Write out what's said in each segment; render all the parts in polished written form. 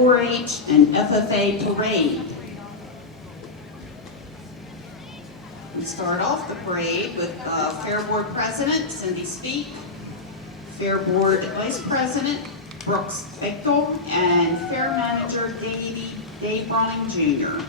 4-H and FFA parade. We start off the parade with Fair Board President Cindy Speak, Fair Board Vice President Brooks Bickel, and Fair Manager Dave Browning Jr.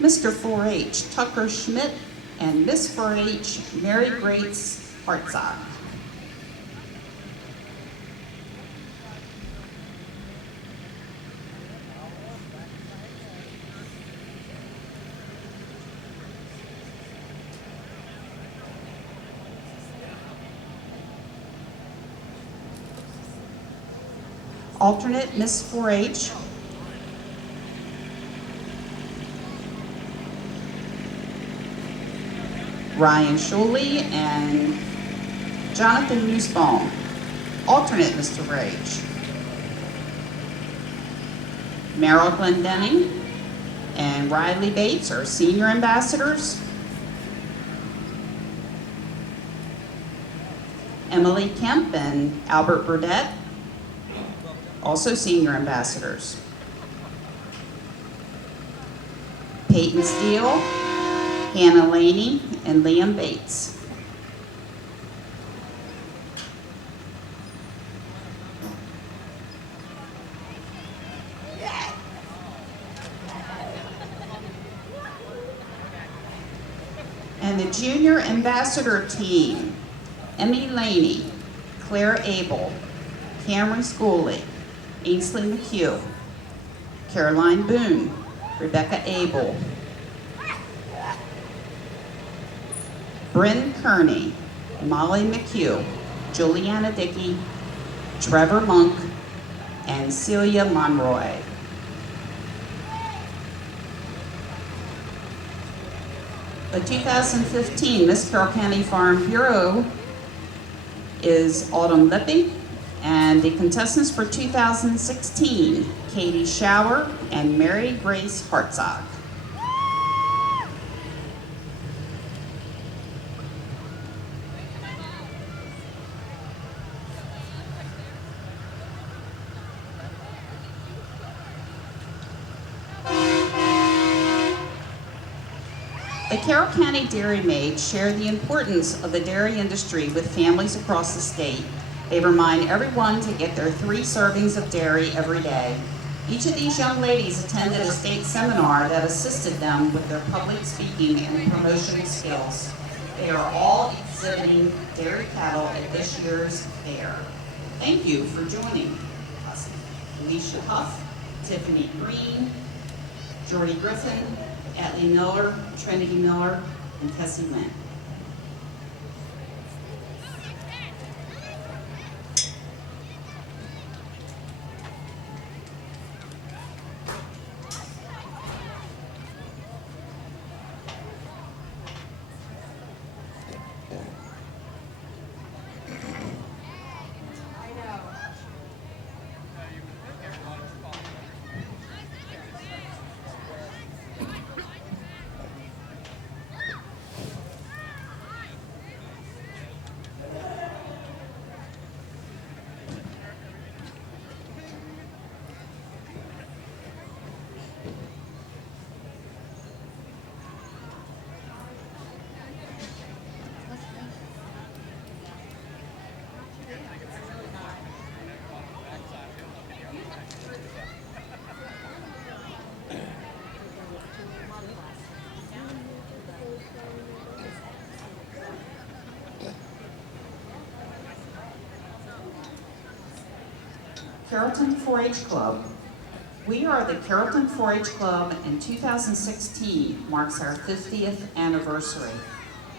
Mr. 4-H Tucker Schmidt and Miss 4-H Mary Grace Hartzog. Alternate Miss 4-H Ryan Schuley and Jonathan Nussbaum. Alternate Mr. 4-H Merrill Glendenning and Riley Bates are senior ambassadors. Emily Kemp and Albert Burdette, also senior ambassadors. Peyton Steele, Hannah Laney, and Liam Bates. And the junior ambassador team, Emmy Laney, Claire Abel, Cameron Schooley, Ainsley McHugh, Caroline Boone, Rebecca Abel, Bryn Kearney, Molly McHugh, Juliana Dickey, Trevor Monk, and Celia Monroy. The 2015 Miss Carroll County Farm Bureau is Autumn Lippy, and the contestants for 2016, Katie Schauer and Mary Grace Hartzog. The Carroll County Dairy Maids share the importance of the dairy industry with families across the state. They remind everyone to get their 3 servings of dairy every day. Each of these young ladies attended a state seminar that assisted them with their public speaking and promotional skills. They are all exhibiting dairy cattle at this year's fair. Thank you for joining us. Alicia Huff, Tiffany Green, Jordy Griffin, Atlee Miller, Trinity Miller, and Tessie Lynn. Carrollton 4-H Club. We are the Carrollton 4-H Club, and 2016 marks our 50th anniversary.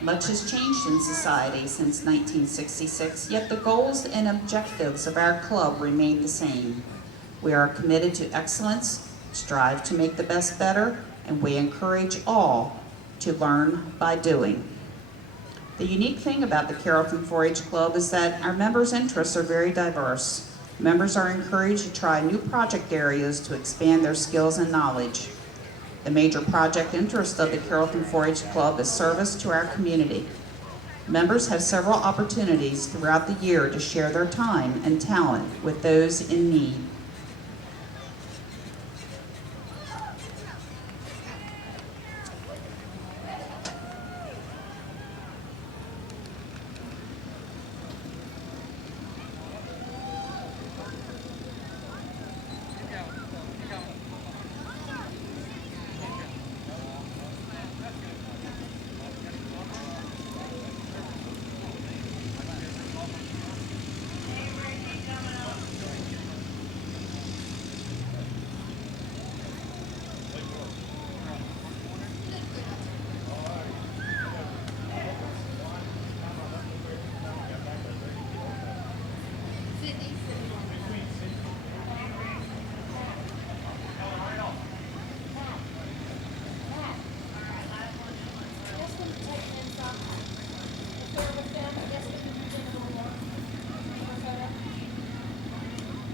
Much has changed in society since 1966, yet the goals and objectives of our club remain the same. We are committed to excellence, strive to make the best better, and we encourage all to learn by doing. The unique thing about the Carrollton 4-H Club is that our members' interests are very diverse. Members are encouraged to try new project areas to expand their skills and knowledge. The major project interest of the Carrollton 4-H Club is service to our community. Members have several opportunities throughout the year to share their time and talent with those in need.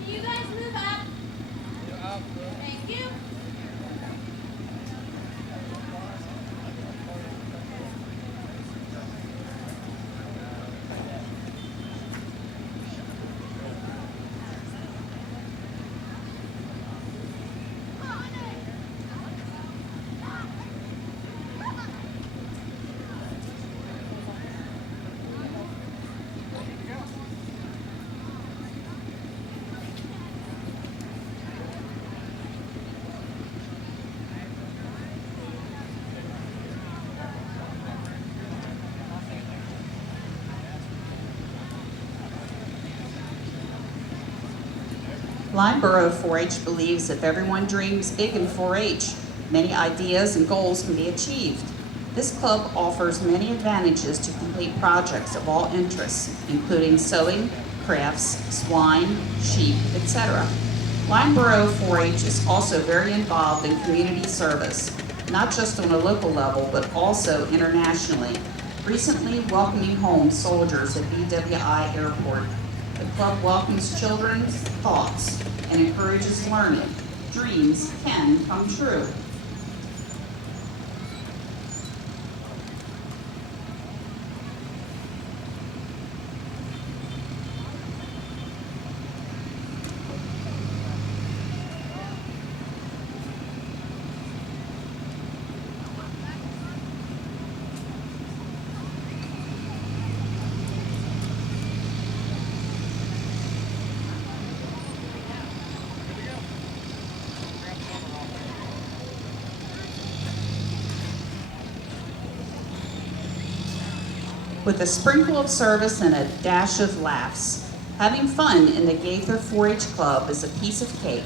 You guys move up. Thank you. Lineborough 4-H believes if everyone dreams big in 4-H, many ideas and goals can be achieved. This club offers many advantages to complete projects of all interests, including sewing, crafts, swine, sheep, etc. Lineborough 4-H is also very involved in community service, not just on a local level, but also internationally, recently welcoming home soldiers at BWI Airport. The club welcomes children's thoughts and encourages learning. Dreams can come true. With a sprinkle of service and a dash of laughs, having fun in the Gaither 4-H Club is a piece of cake.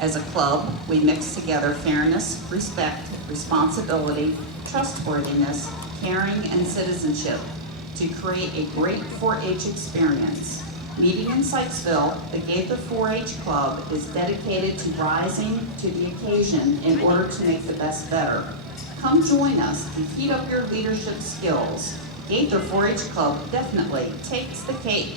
As a club, we mix together fairness, respect, responsibility, trustworthiness, caring, and citizenship to create a great 4-H experience. Meeting in Sykesville, the Gaither 4-H Club is dedicated to rising to the occasion in order to make the best better. Come join us and heat up your leadership skills. Gaither 4-H Club definitely takes the cake.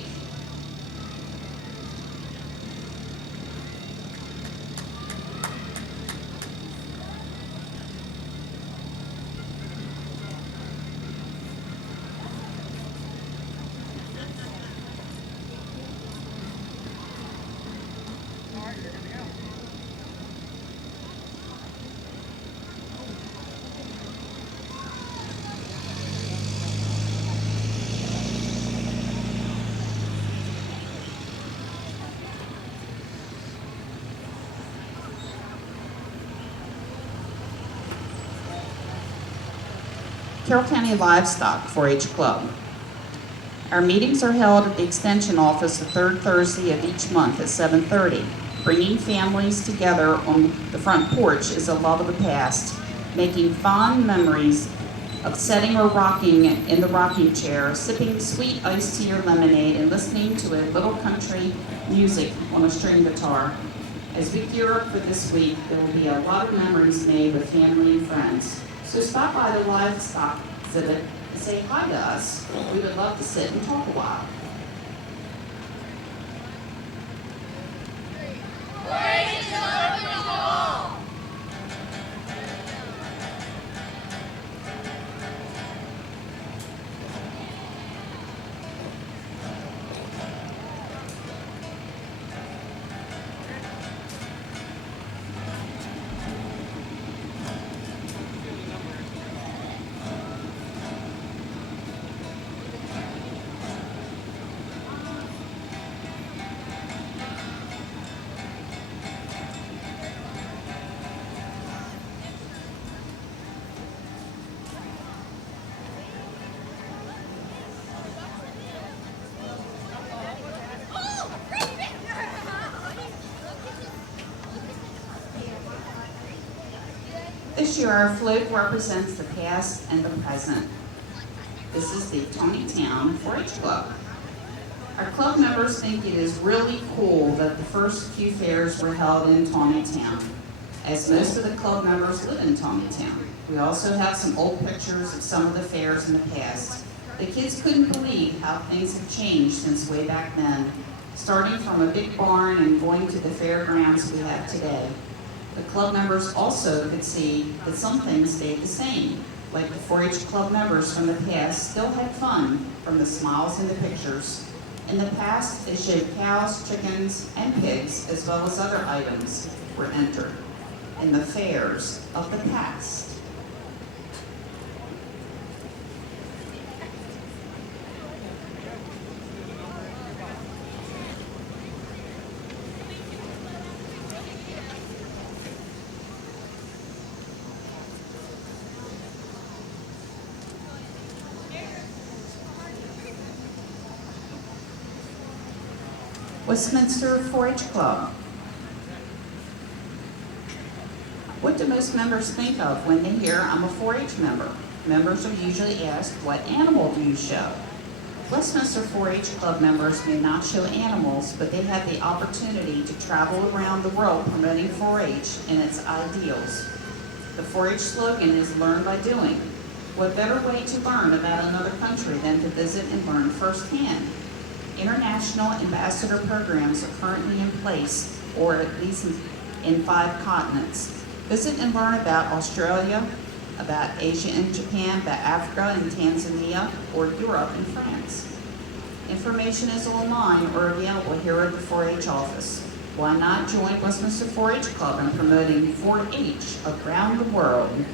Carroll County Livestock 4-H Club. Our meetings are held at the Extension Office the third Thursday of each month at 7:30. Bringing families together on the front porch is a love of the past, making fond memories of sitting or rocking in the rocking chair, sipping sweet iced tea or lemonade, and listening to a little country music on a string guitar. As we gear up for this week, there will be a lot of memories made with family and friends. So stop by the livestock exhibit and say hi to us, we would love to sit and talk a while. This year, our float represents the past and the present. This is the Tonytown 4-H Club. Our club members think it is really cool that the first few fairs were held in Tonytown, as most of the club members live in Tonytown. We also have some old pictures of some of the fairs in the past. The kids couldn't believe how things have changed since way back then, starting from a big barn and going to the fairgrounds we have today. The club members also could see that some things stayed the same, like the 4-H club members from the past still had fun from the smiles in the pictures. In the past, they showed cows, chickens, and pigs, as well as other items were entered in the fairs of the past. Westminster 4-H Club. What do most members think of when they hear I'm a 4-H member? Members are usually asked, what animal do you show? Westminster 4-H Club members may not show animals, but they have the opportunity to travel around the world promoting 4-H and its ideals. The 4-H slogan is learn by doing. What better way to learn about another country than to visit and learn firsthand? International ambassador programs are currently in place, or at least in 5 continents. Visit and learn about Australia, about Asia and Japan, about Africa and Tanzania, or Europe and France. Information is online or available here at the 4-H office. Why not join Westminster 4-H Club in promoting 4-H around the world?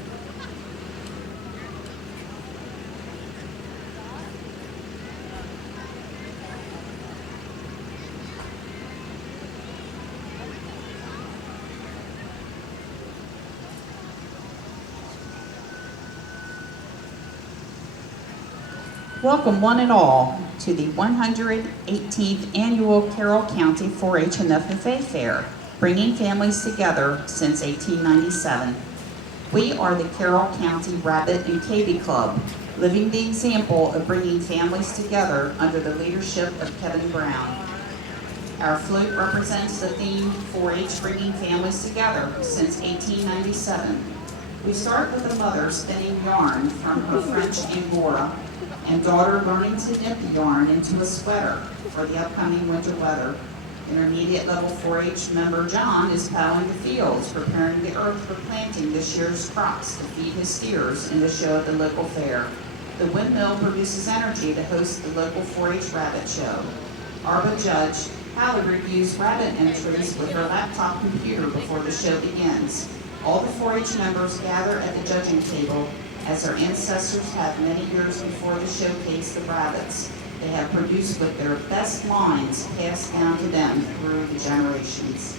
Welcome one and all to the 118th Annual Carroll County 4-H and FFA Fair, bringing families together since 1897. We are the Carroll County Rabbit and Cavy Club, living the example of bringing families together under the leadership of Kevin Brown. Our float represents the theme 4-H bringing families together since 1897. We start with a mother spinning yarn from her French Angora and daughter learning to knit the yarn into a sweater for the upcoming winter weather. Intermediate level 4-H member John is plowing the fields, preparing the earth for planting this year's crops to feed his steers in the show at the local fair. The windmill produces energy to host the local 4-H rabbit show. ARBA judge Hallie reviews rabbit entries with her laptop computer before the show begins. All the 4-H members gather at the judging table as their ancestors have many years before to showcase the rabbits they have produced with their best lines passed down to them through the generations.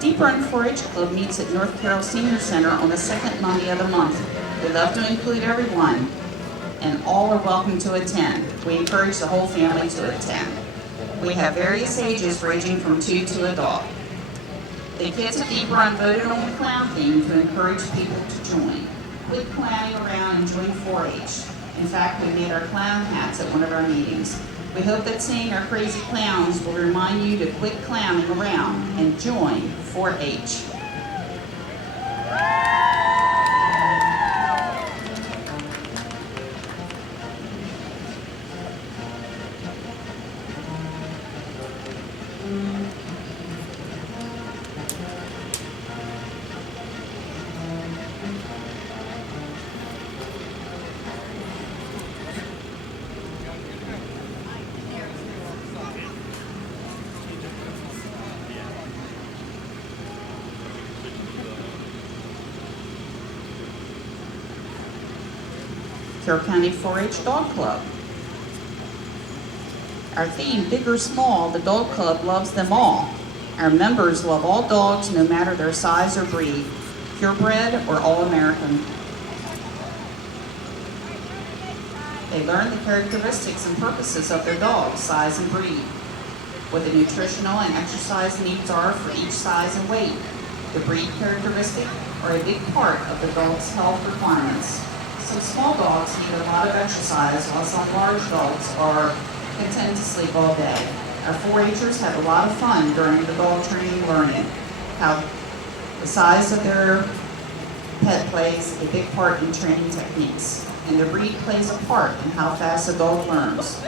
Deep Run 4-H Club meets at North Carroll Senior Center on the second Monday of the month. We love to include everyone, and all are welcome to attend. We encourage the whole family to attend. We have various ages ranging from 2 to adult. The kids at Deep Run voted on the clown theme to encourage people to join. Quit clowning around and join 4-H. In fact, we made our clown hats at one of our meetings. We hope that seeing our crazy clowns will remind you to quit clowning around and join 4-H. Carroll County 4-H Dog Club. Our theme, Big or Small, the dog club loves them all. Our members love all dogs no matter their size or breed, purebred or all-American. They learn the characteristics and purposes of their dog's size and breed, what the nutritional and exercise needs are for each size and weight. The breed characteristic are a big part of the dog's health requirements. Some small dogs need a lot of exercise, while some large dogs are content to sleep all day. Our 4-Hers have a lot of fun during the dog training, learning how the size of their pet plays a big part in training techniques, and the breed plays a part in how fast a dog learns.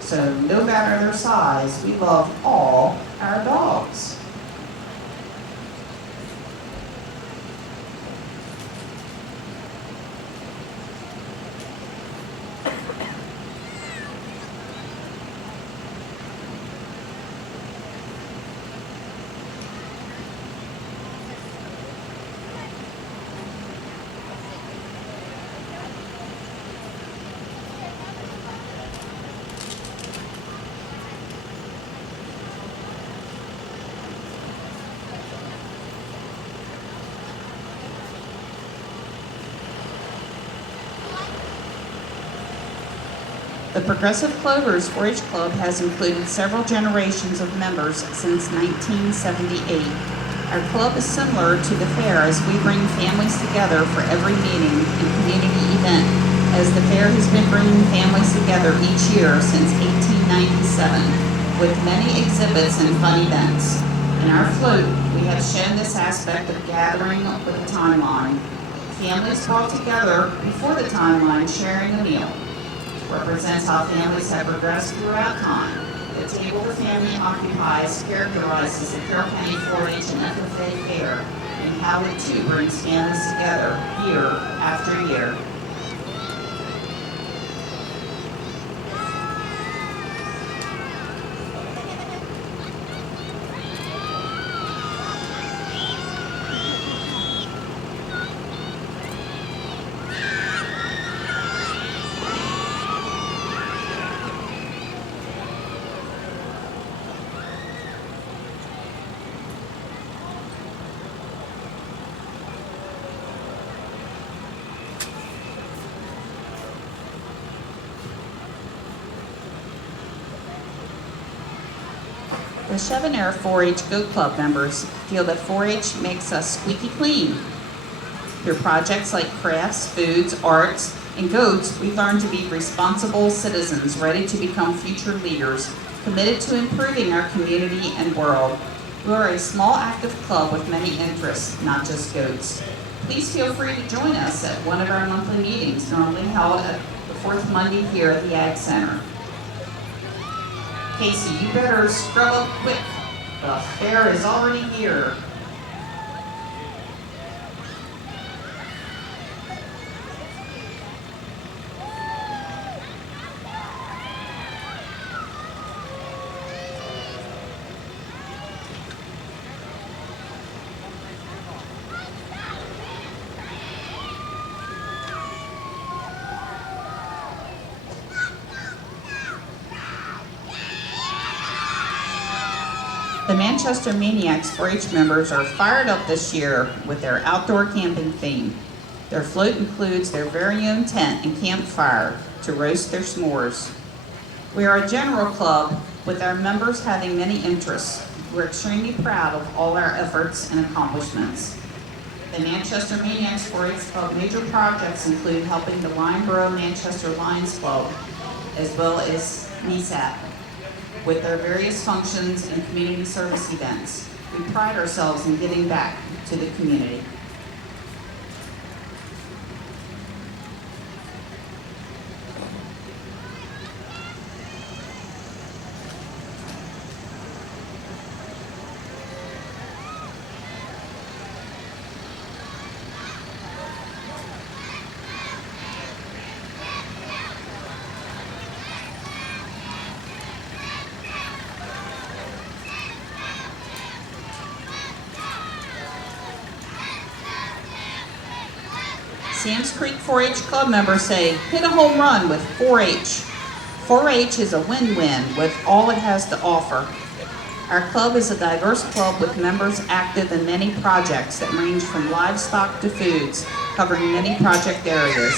So no matter their size, we love all our dogs. The Progressive Clovers 4-H Club has included several generations of members since 1978. Our club is similar to the fair as we bring families together for every meeting and community event, as the fair has been bringing families together each year since 1897, with many exhibits and fun events. In our float, we have shown this aspect of gathering with a timeline. Families brought together before the timeline sharing a meal. Represents how families have progressed throughout time. The table the family occupies characterizes the Carroll County 4-H and FFA fair and how it too brings families together year after year. The Chevenair 4-H Goat Club members feel that 4-H makes us squeaky clean. Through projects like crafts, foods, arts, and goats, we learn to be responsible citizens ready to become future leaders, committed to improving our community and world. We are a small, active club with many interests, not just goats. Please feel free to join us at one of our monthly meetings, normally held at the fourth Monday here at the Ag Center. Casey, you better scrub up quick. The fair is already here. The Manchester Maniacs 4-H members are fired up this year with their outdoor camping theme. Their float includes their very own tent and campfire to roast their s'mores. We are a general club with our members having many interests. We're extremely proud of all our efforts and accomplishments. The Manchester Maniacs 4-H Club major projects include helping the Lyonborough Manchester Lions Club, as well as NESAP, with their various functions and community service events. We pride ourselves in giving back to the community. Sam's Creek 4-H Club members say, hit a home run with 4-H. 4-H is a win-win with all it has to offer. Our club is a diverse club with members active in many projects that range from livestock to foods, covering many project areas.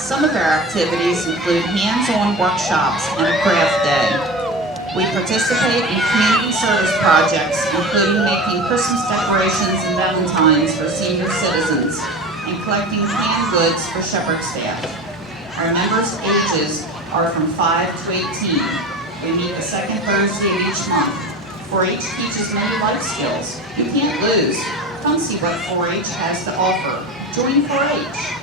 Some of our activities include hands-on workshops and a craft day. We participate in community service projects, including making Christmas decorations and Valentines for senior citizens, and collecting canned goods for shepherd staff. Our members' ages are from 5 to 18. We meet the second Thursday of each month. 4-H teaches many life skills. You can't lose. Come see what 4-H has to offer. Join 4-H.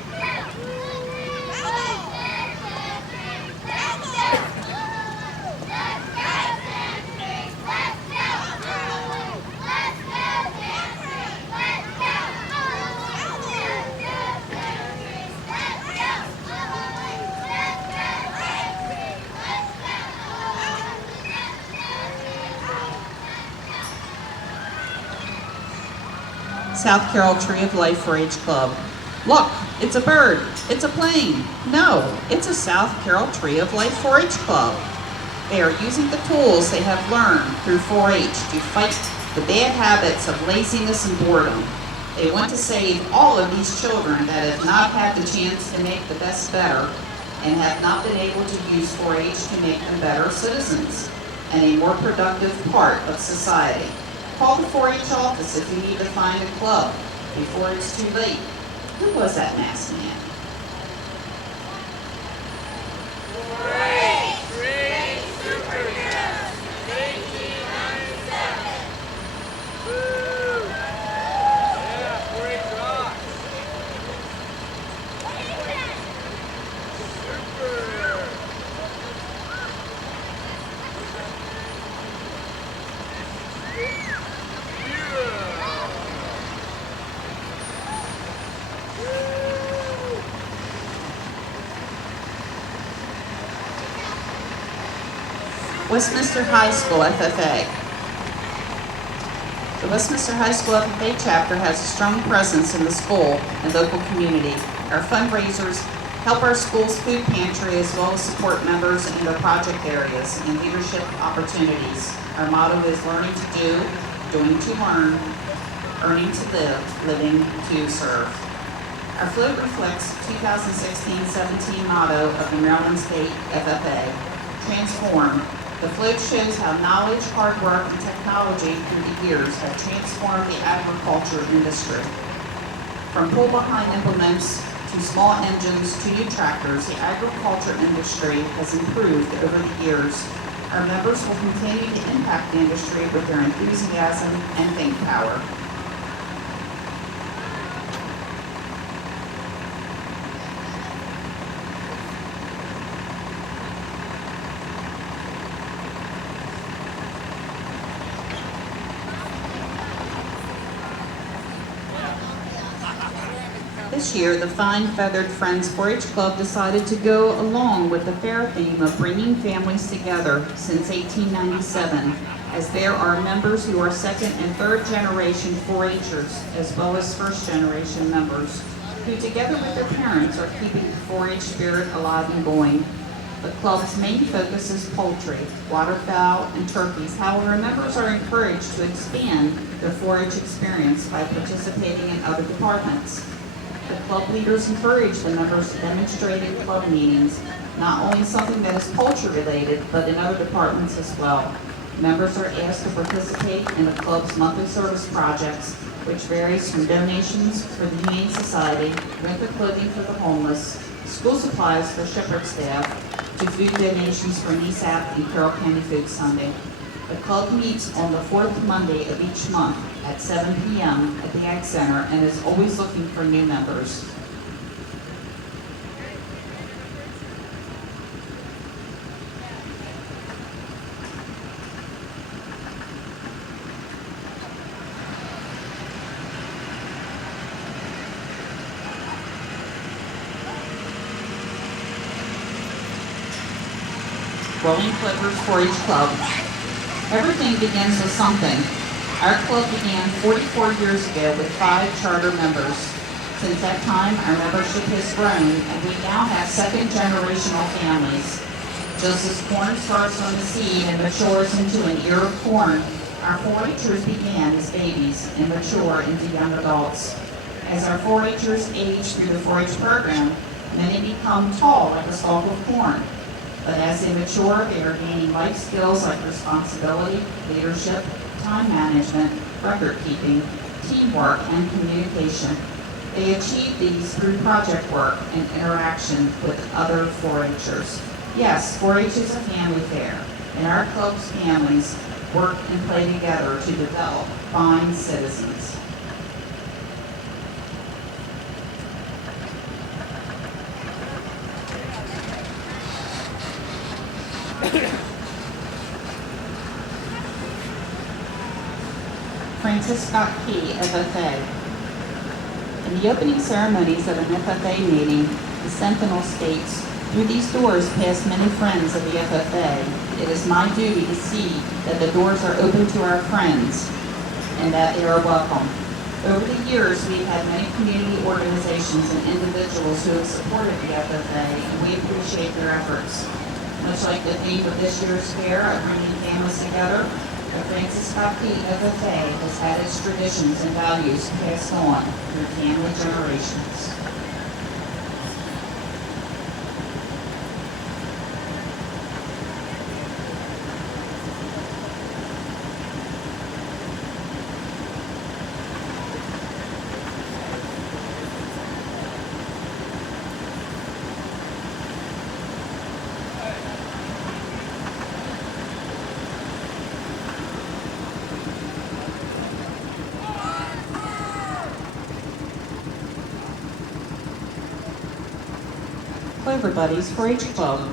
South Carroll Tree of Life 4-H Club. Look, it's a bird, it's a plane. No, it's a South Carroll Tree of Life 4-H Club. They are using the tools they have learned through 4-H to fight the bad habits of laziness and boredom. They want to save all of these children that have not had the chance to make the best better and have not been able to use 4-H to make them better citizens and a more productive part of society. Call the 4-H office if you need to find a club before it's too late. Who was that masked man? Westminster High School FFA. The Westminster High School FFA chapter has a strong presence in the school and local community. Our fundraisers help our school's food pantry as well as support members in their project areas and leadership opportunities. Our motto is learning to do, doing to learn, earning to live, living to serve. Our float reflects 2016-17 motto of the Maryland State FFA, transform. The float shows how knowledge, hard work, and technology through the years have transformed the agriculture industry. From pull-behind implements to small engines to new tractors, the agriculture industry has improved over the years. Our members will continue to impact the industry with their enthusiasm and think power. This year, the Fine Feathered Friends 4-H Club decided to go along with the fair theme of bringing families together since 1897, as there are members who are second and third generation 4-Hers, as well as first generation members, who together with their parents are keeping the 4-H spirit alive and going. The club's main focus is poultry, waterfowl, and turkeys. However, members are encouraged to expand their 4-H experience by participating in other departments. The club leaders encourage the members to demonstrate in club meetings, not only something that is poultry related, but in other departments as well. Members are asked to participate in the club's monthly service projects, which varies from donations for the Humane Society, winter clothing for the homeless, school supplies for Shepherd staff, to food donations for NESAP and Carroll County Food Sunday. The club meets on the fourth Monday of each month at 7 p.m. at the Ag Center and is always looking for new members. Rolling Clippers 4-H Club. Everything begins with something. Our club began 44 years ago with 5 charter members. Since that time, our membership has grown, and we now have second-generational families. Just as corn starts on the seed and matures into an ear of corn, our 4-Hers began as babies and mature into young adults. As our 4-Hers age through the 4-H program, many become tall like a stalk of corn. But as they mature, they are gaining life skills like responsibility, leadership, time management, record keeping, teamwork, and communication. They achieve these through project work and interaction with other 4-Hers. Yes, 4-H is a family fair, and our club's families work and play together to develop fine citizens. Francis Scott Key, FFA. In the opening ceremonies of an FFA meeting, the Sentinel states, "Through these doors pass many friends of the FFA. It is my duty to see that the doors are open to our friends and that they are welcome." Over the years, we've had many community organizations and individuals who have supported the FFA, and we appreciate their efforts. Much like the theme of this year's fair of bringing families together, the Francis Scott Key FFA has had its traditions and values passed on through family generations. Clover Buddies 4-H Club.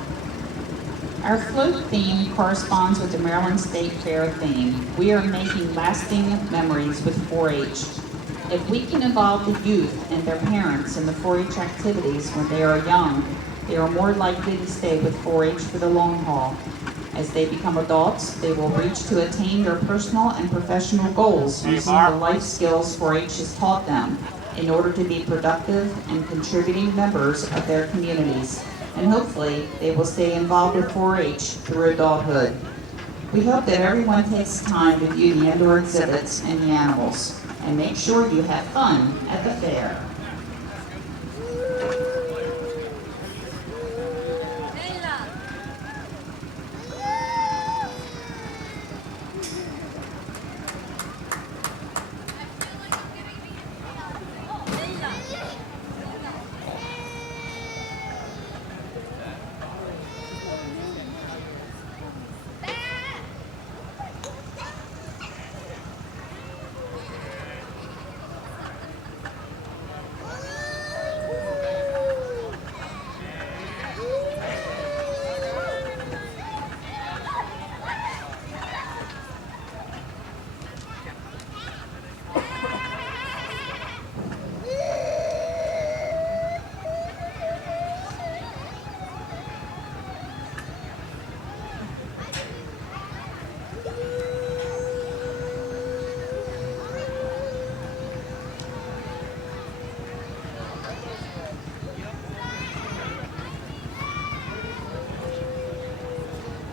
Our float theme corresponds with the Maryland State Fair theme. We are making lasting memories with 4-H. If we can involve the youth and their parents in the 4-H activities when they are young, they are more likely to stay with 4-H for the long haul. As they become adults, they will reach to attain their personal and professional goals using the life skills 4-H has taught them, in order to be productive and contributing members of their communities. And hopefully, they will stay involved with 4-H through adulthood. We hope that everyone takes time to view the indoor exhibits and the animals, and make sure you have fun at the fair.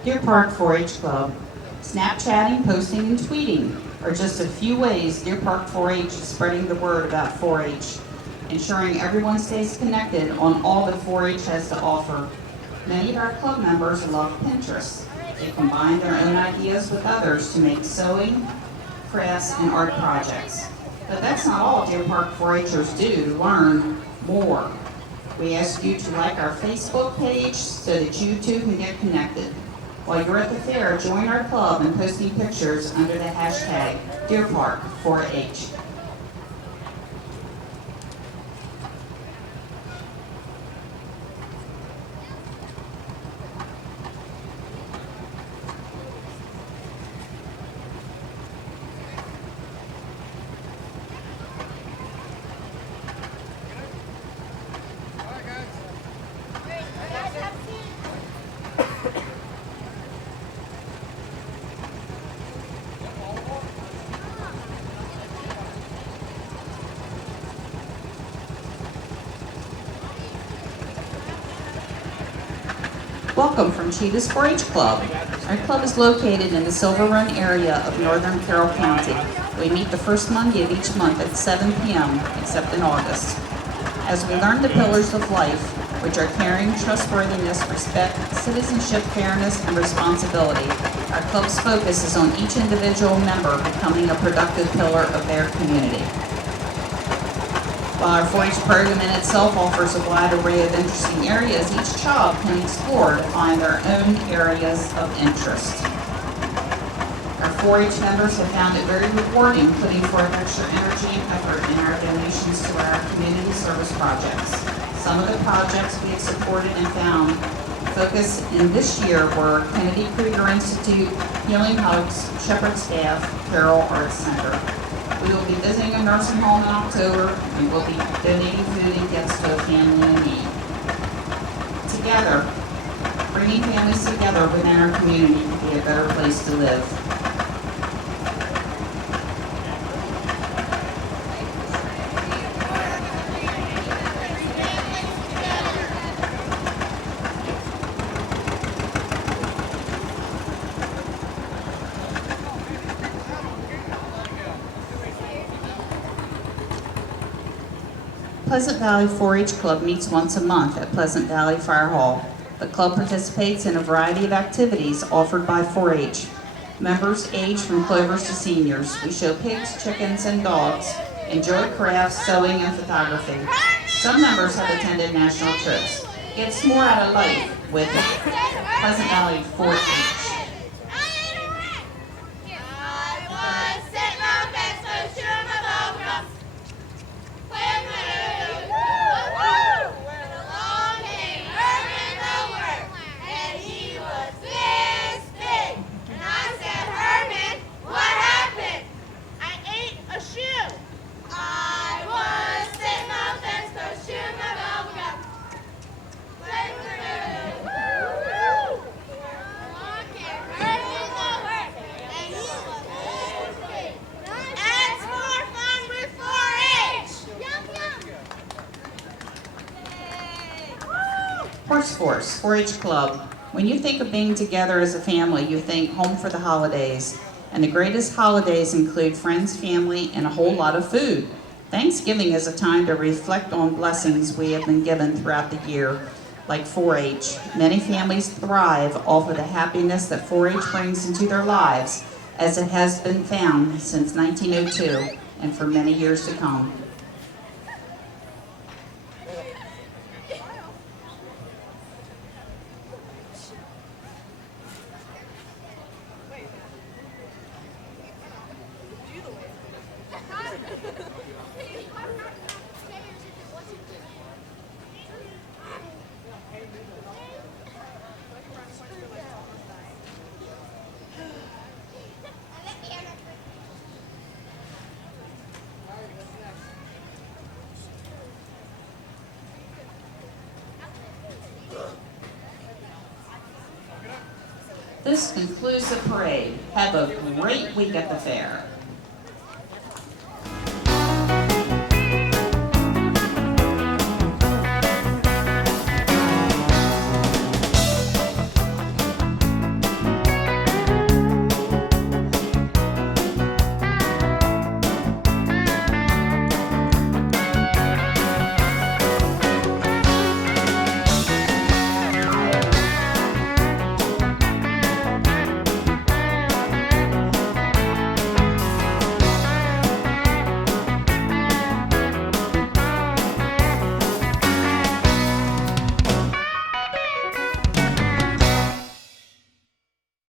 Deer Park 4-H Club. Snapchatting, posting, and tweeting are just a few ways Deer Park 4-H is spreading the word about 4-H, ensuring everyone stays connected on all that 4-H has to offer. Many of our club members love Pinterest. They combine their own ideas with others to make sewing, crafts, and art projects. But that's not all Deer Park 4-Hers do to learn more. We ask you to like our Facebook page so that you too can get connected. While you're at the fair, join our club in posting pictures under the hashtag Deer Park 4-H. Welcome from Cheetah's 4-H Club. Our club is located in the Silver Run area of northern Carroll County. We meet the first Monday of each month at 7 p.m., except in August. As we learn the pillars of life, which are caring, trustworthiness, respect, citizenship, fairness, and responsibility, our club's focus is on each individual member becoming a productive pillar of their community. While our 4-H program in itself offers a wide array of interesting areas, each child can explore to find their own areas of interest. Our 4-H members have found it very rewarding putting forth extra energy and effort in our donations to our community service projects. Some of the projects we have supported and found focus in this year were Kennedy Krieger Institute, Healing Hugs, Shepherd Staff, Carroll Arts Center. We will be visiting a nursing home in October, and we'll be donating food and gifts to a family in need. Together, bringing families together within our community can be a better place to live. Pleasant Valley 4-H Club meets once a month at Pleasant Valley Fire Hall. The club participates in a variety of activities offered by 4-H. Members age from clovers to seniors. We show pigs, chickens, and dogs, enjoy crafts, sewing, and photography. Some members have attended national trips. Gets more out of life with Pleasant Valley 4-H. Horse Force 4-H Club. When you think of being together as a family, you think home for the holidays. And the greatest holidays include friends, family, and a whole lot of food. Thanksgiving is a time to reflect on blessings we have been given throughout the year, like 4-H. Many families thrive off of the happiness that 4-H brings into their lives, as it has been found since 1902 and for many years to come. This concludes the parade. Have a great week at the fair.